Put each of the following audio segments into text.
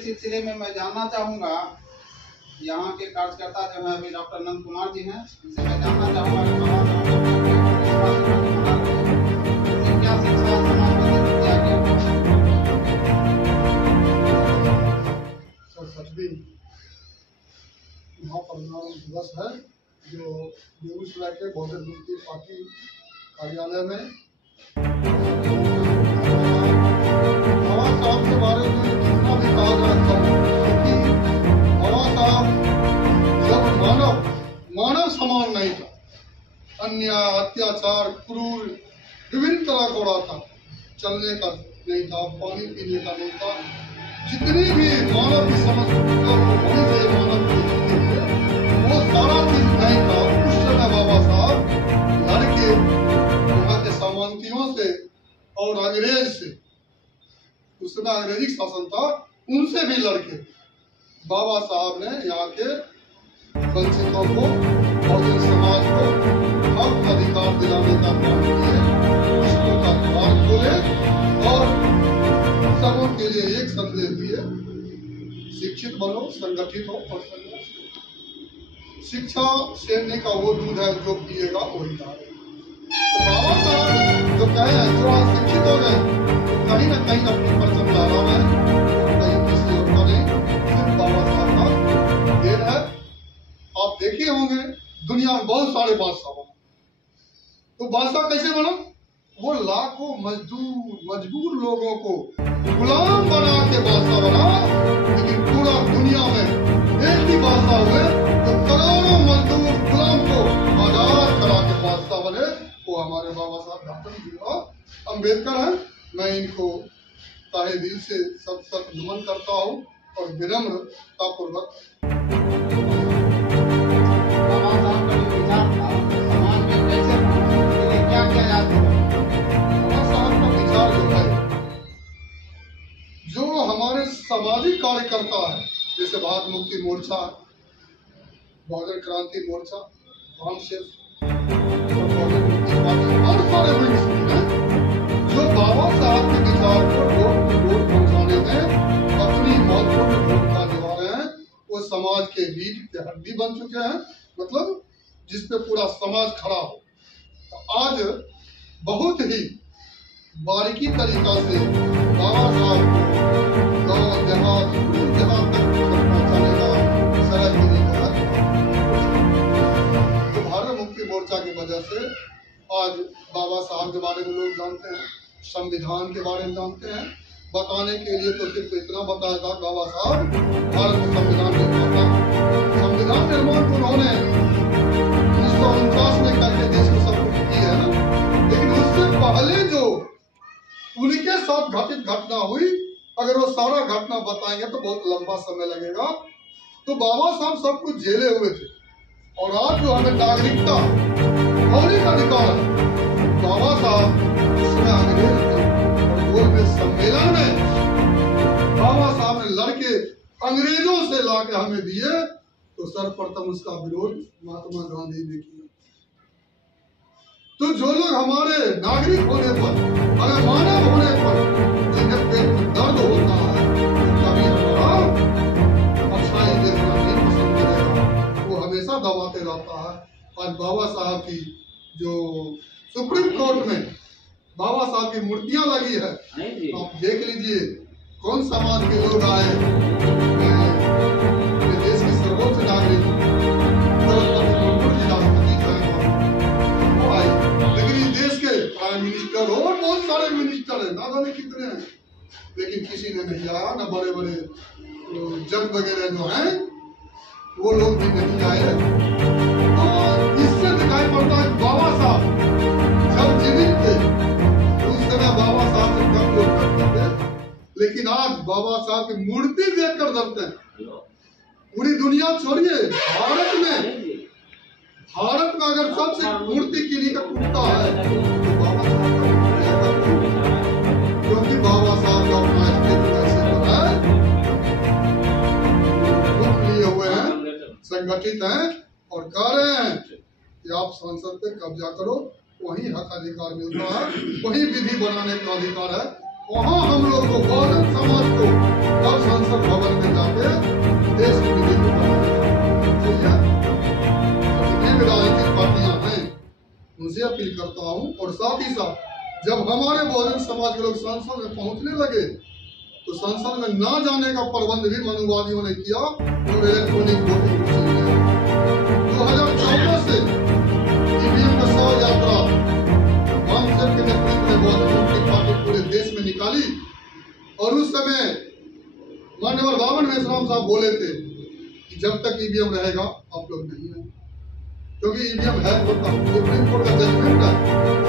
सिलसिले में मैं जानना चाहूँगा, यहाँ के कार्यकर्ता जो है अभी डॉक्टर नंद कुमार जी हैं, इनसे मैं जानना चाहूँगा कि बाबा साहब क्या शिक्षा समाज में दिया गया। 67वीं महापरिनिर्वाण दिवस है जो बेगूसराय के बहुजन मुक्ति पार्टी कार्यालय में बाबा साहब के बारे में जितना भी कहा जाता है, क्योंकि बाबा साहब जब मानव समान नहीं था, अन्याय, अत्याचार, क्रूर विभिन्न तरह का उड़ा था, चलने का नहीं था, पानी पीने का नहीं था, जितनी भी मानव की समझ होनी चाहिए मानव की वो सारा चीज नहीं था। उस समय बाबा साहब लड़के यहाँ के सामंतियों से और अंग्रेज से, उस समय अंग्रेजी शासन था, उनसे भी लड़के बाबा साहब ने यहाँ के वंचितों को और समाज को हक अधिकार दिलाने का काम किए, स्कूल का द्वार खोले और सबों के लिए एक संदेश दिए, शिक्षित बनो, संगठित हो और संघर्ष करो। शिक्षा शेरनी का वो दूध है जो पिएगा वही धारे। तो बाबा साहब जो कहे हैं, जो आज शिक्षित हो गए, तो कहीं ना कहीं अपनी परचम लहरा में कहीं किसी और का नहीं, सिर्फ बाबा साहब का देन है। आप देखे होंगे दुनिया में बहुत सारे बादशाह बने, तो बादशाह कैसे बना? वो लाखों मजबूर लोगों को गुलाम बना के बादशाह बना, लेकिन पूरा दुनिया में एक ही बादशाह हुए तो करोड़ों मजदूर गुलाम को आजाद करा के बादशाह बने, वो हमारे बाबा साहब डॉक्टर भीमराव अम्बेडकर हैं। मैं इनको तहे दिल से सत नमन करता हूँ और विनम्रता पूर्वक जो हमारे सामाजिक कार्यकर्ता है, जैसे भारत मुक्ति मोर्चा, बहुजन क्रांति मोर्चा, और सारे हैं जो बाबा साहब के विचार को लोग पहुंचाने में अपनी महत्वपूर्ण भूमिका निभा रहे हैं, वो समाज के रीढ़ के हड्डी बन चुके हैं, मतलब जिस पे पूरा समाज खड़ा हो। तो आज बहुत ही बारीकी तरीका से बाबा साहब को गाँव देहात दूर देहात तक पहुंचाने का सरल तरीका है। तो भारत मुक्ति मोर्चा की वजह से आज बाबा साहब के बारे में लोग जानते हैं, संविधान के बारे में जानते हैं। बताने के लिए तो सिर्फ इतना बताया था, बाबा साहब भारत में संविधान निर्माता, संविधान निर्माण को उन्होंने 1949 में करके देश को सब कुछ किया है ना, लेकिन उससे पहले जो उनके साथ घटित घटना हुई, अगर वो सारा घटना बताएंगे तो बहुत लंबा समय लगेगा। तो बाबा साहब सब कुछ झेले हुए थे, और आज जो हमें नागरिकता मौलिक अधिकार है, बाबा साहब उसमें अंग्रेज और गोल में सम्मेलन में बाबा साहब ने लड़के अंग्रेजों से लाके हमें दिए, तो सर्वप्रथम उसका विरोध महात्मा गांधी ने किया। तो जो लोग हमारे नागरिक होने पर, हमें मानव होने पर जिन्हें पेट में दर्द होता है, कभी हमारा अच्छाई देखना नहीं पसंद करेगा, वो हमेशा दबाते रहता है। आज बाबा साहब की जो सुप्रीम कोर्ट में बाबा साहब की मूर्तियां लगी है, आप देख लीजिए कौन समाज के लोग आए, देश के सर्वोच्च नागरिक प्राइम मिनिस्टर हो, बहुत सारे मिनिस्टर हैं, ना जाने कितने हैं, लेकिन किसी ने नहीं आया, ना बड़े बड़े जज वगैरह जो हैं वो लोग भी नहीं आए। तो इससे दिखाई पड़ता है बाबा साहब जब जीवित थे उस समय बाबा साहब से कम लोग करते थे, लेकिन आज बाबा साहब की मूर्ति देखकर डरते हैं। पूरी दुनिया छोड़िए, भारत में अगर सबसे मूर्ति किन्हीं का टूटता है तो बाबा साहब का, क्योंकि बाबा साहब का अपना अस्तित्व कैसे बना है, मुख लिए हुए हैं, संगठित हैं और कह रहे हैं कि आप संसद पे कब्जा करो, वही हक अधिकार मिलता है, वही विधि बनाने का अधिकार है, वहां हम लोग को बहुजन समाज को अब संसद भवन में जाके देश की विधि जितनी राजनीतिक पार्टियां हैं उनसे अपील करता हूं। और साथ ही साथ जब हमारे बहुजन समाज के लोग संसद में पहुंचने लगे तो संसद में ना जाने का प्रबंध भी मनुवादियों ने किया और इलेक्ट्रॉनिक वोटिंग मशीन है। 2014 से ईवीएम का 100 यात्रा वामसेप के नेतृत्व में बहुजन मुक्ति पार्टी पूरे देश में निकाली और उस समय माननीय बावन मेश्राम साहब बोले थे कि जब तक ईवीएम रहेगा आप लोग नहीं है, क्योंकि ईवीएम है सुप्रीम कोर्ट का जजमेंट है,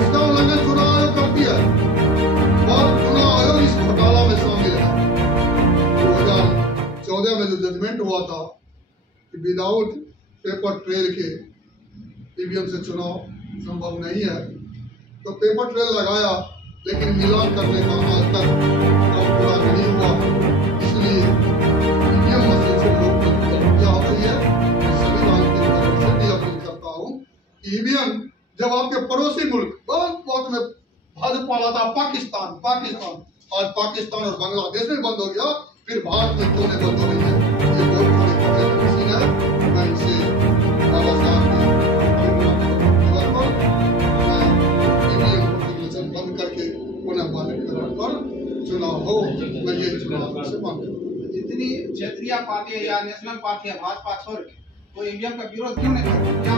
उसका उल्लंघन चुनाव आयोग करती है और चुनाव आयोग इस घोटाला में शामिल है। 2014 में जो जजमेंट हुआ था कि विदाउट पेपर ट्रेल के ईवीएम से चुनाव संभव नहीं है, तो पेपर ट्रेल लगाया लेकिन मिलान करने का आज तक काम पूरा नहीं हुआ। इसलिए ईवीएम मशीन से लोग क्या हो रही है, सभी राजनीतिक दलों से भी अपील करता हूँ कि ईवीएम जब आपके पड़ोसी मुल्क बहुत में भाजपा लाता पाकिस्तान आज पाकिस्तान और बांग्लादेश में बंद हो गया, फिर भारत में क्यों नहीं बंद हो रही है, ये बहुत बड़ी खतरे की मशीन है। मैं इनसे बाबा साहब बंद करके पुनः मान्यकरण पर चुनाव हो, मैं ये चुनाव से मांग करता हूं। जितनी क्षेत्रीय पार्टी या नेशनल पार्टी है भाजपा छोड़ के वो ईवीएम का विरोध क्यों नहीं करती? क्या